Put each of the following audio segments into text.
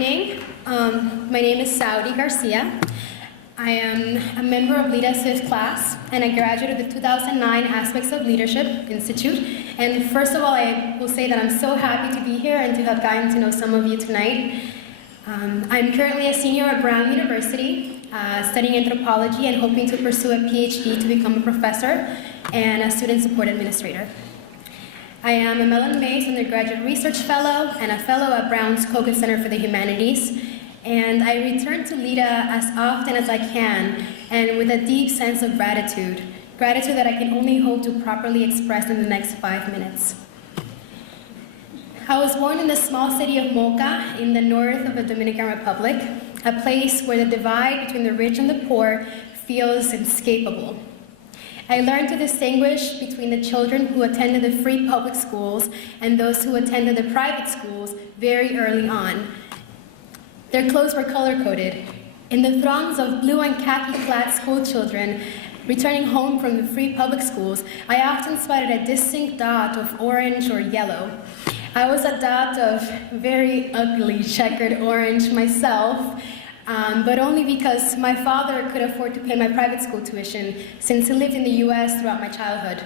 evening. My name is Saudi Garcia. I am a member of LEDA's 5th class and a graduate of the 2009 Aspects of Leadership Institute. And first of all, I will say that I'm so happy to be here and to have gotten to know some of you tonight. I'm currently a senior at Brown University, studying anthropology and hoping to pursue a PhD to become a professor and a student support administrator. I am a Mellon Mays undergraduate research fellow and a fellow at Brown's Koch Center for the Humanities. And I return to LEDA as often as I can and with a deep sense of gratitude that I can only hope to properly express in the next 5 minutes. I was born in the small city of Moca in the north of the Dominican Republic, a place where the divide between the rich and the poor feels inescapable. I learned to distinguish between the children who attended the free public schools and those who attended the private schools very early on. Their clothes were color-coded. In the throngs of blue and khaki-clad school children returning home from the free public schools, I often spotted a distinct dot of orange or yellow. I was a dot of very ugly checkered orange myself, but only because my father could afford to pay my private school tuition since he lived in the US throughout my childhood.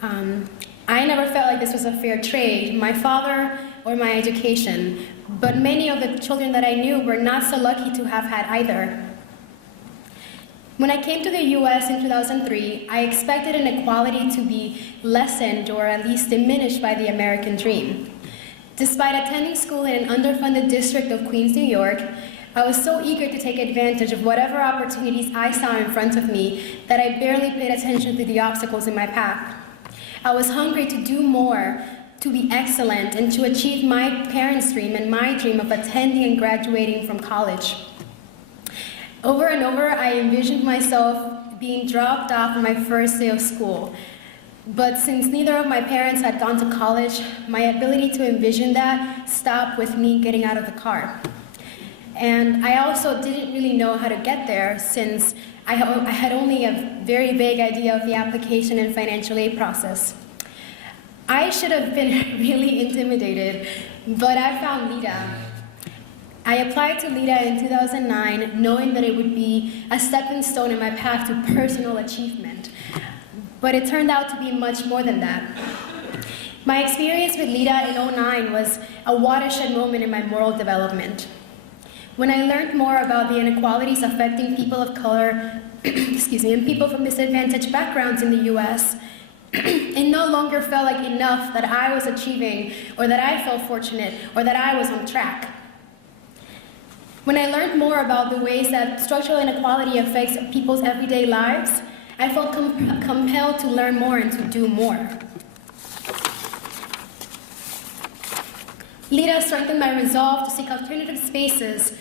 I never felt like this was a fair trade, my father or my education, but many of the children that I knew were not so lucky to have had either. When I came to the US in 2003, I expected inequality to be lessened or at least diminished by the American dream. Despite attending school in an underfunded district of Queens, New York, I was so eager to take advantage of whatever opportunities I saw in front of me that I barely paid attention to the obstacles in my path. I was hungry to do more, to be excellent, and to achieve my parents' dream and my dream of attending and graduating from college. Over and over, I envisioned myself being dropped off on my first day of school. But since neither of my parents had gone to college, my ability to envision that stopped with me getting out of the car. And I also didn't really know how to get there since I had only a very vague idea of the application and financial aid process. I should have been really intimidated, but I found LEDA. I applied to LEDA in 2009, knowing that it would be a stepping stone in my path to personal achievement. But it turned out to be much more than that. My experience with LEDA in 2009 was a watershed moment in my moral development. When I learned more about the inequalities affecting people of color, and people from disadvantaged backgrounds in the US, it no longer felt like enough that I was achieving, or that I felt fortunate, or that I was on track. When I learned more about the ways that structural inequality affects people's everyday lives, I felt compelled to learn more and to do more. LEDA strengthened my resolve to seek alternative spaces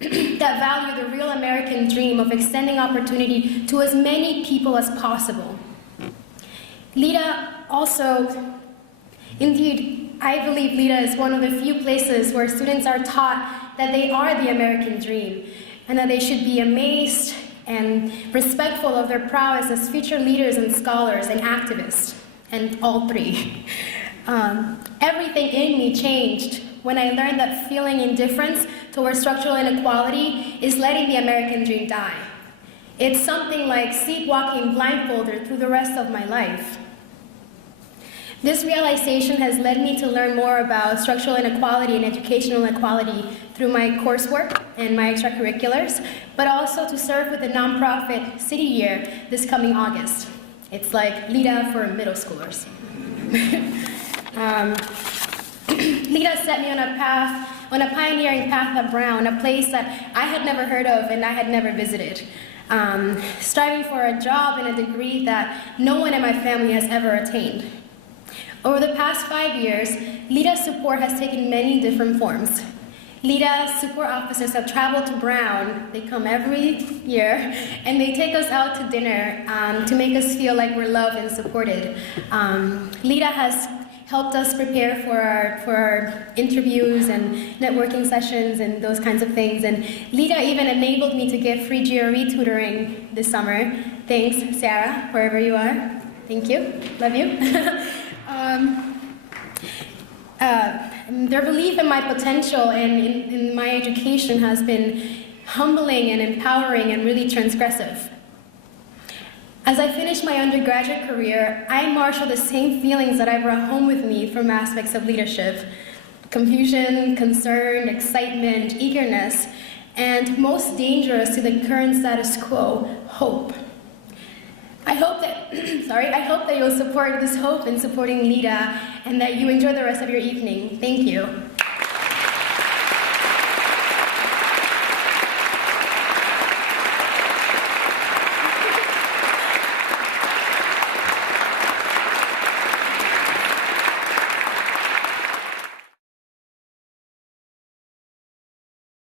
that value the real American dream of extending opportunity to as many people as possible. LEDA also, indeed, I believe LEDA is one of the few places where students are taught that they are the American dream and that they should be amazed and respectful of their prowess as future leaders and scholars and activists, and all three. Everything in me changed when I learned that feeling indifference towards structural inequality is letting the American dream die. It's something like sleepwalking blindfolded through the rest of my life. This realization has led me to learn more about structural inequality and educational inequality through my coursework and my extracurriculars, but also to serve with the nonprofit City Year this coming August. It's like LEDA for middle schoolers. LEDA set me on a pioneering path at Brown, a place that I had never heard of and I had never visited. Striving for a job and a degree that no one in my family has ever attained. Over the past 5 years, LEDA support has taken many different forms. LEDA support officers have traveled to Brown. They come every year, and they take us out to dinner to make us feel like we're loved and supported. LEDA has helped us prepare for our interviews and networking sessions and those kinds of things. And LEDA even enabled me to get free GRE tutoring this summer. Thanks, Sarah, wherever you are. Thank you. Love you. Their belief in my potential and in my education has been humbling and empowering and really transgressive. As I finished my undergraduate career, I marshaled the same feelings that I brought home with me from aspects of leadership: confusion, concern, excitement, eagerness, and most dangerous to the current status quo, hope. I hope that you'll support this hope in supporting LEDA and that you enjoy the rest of your evening. Thank you.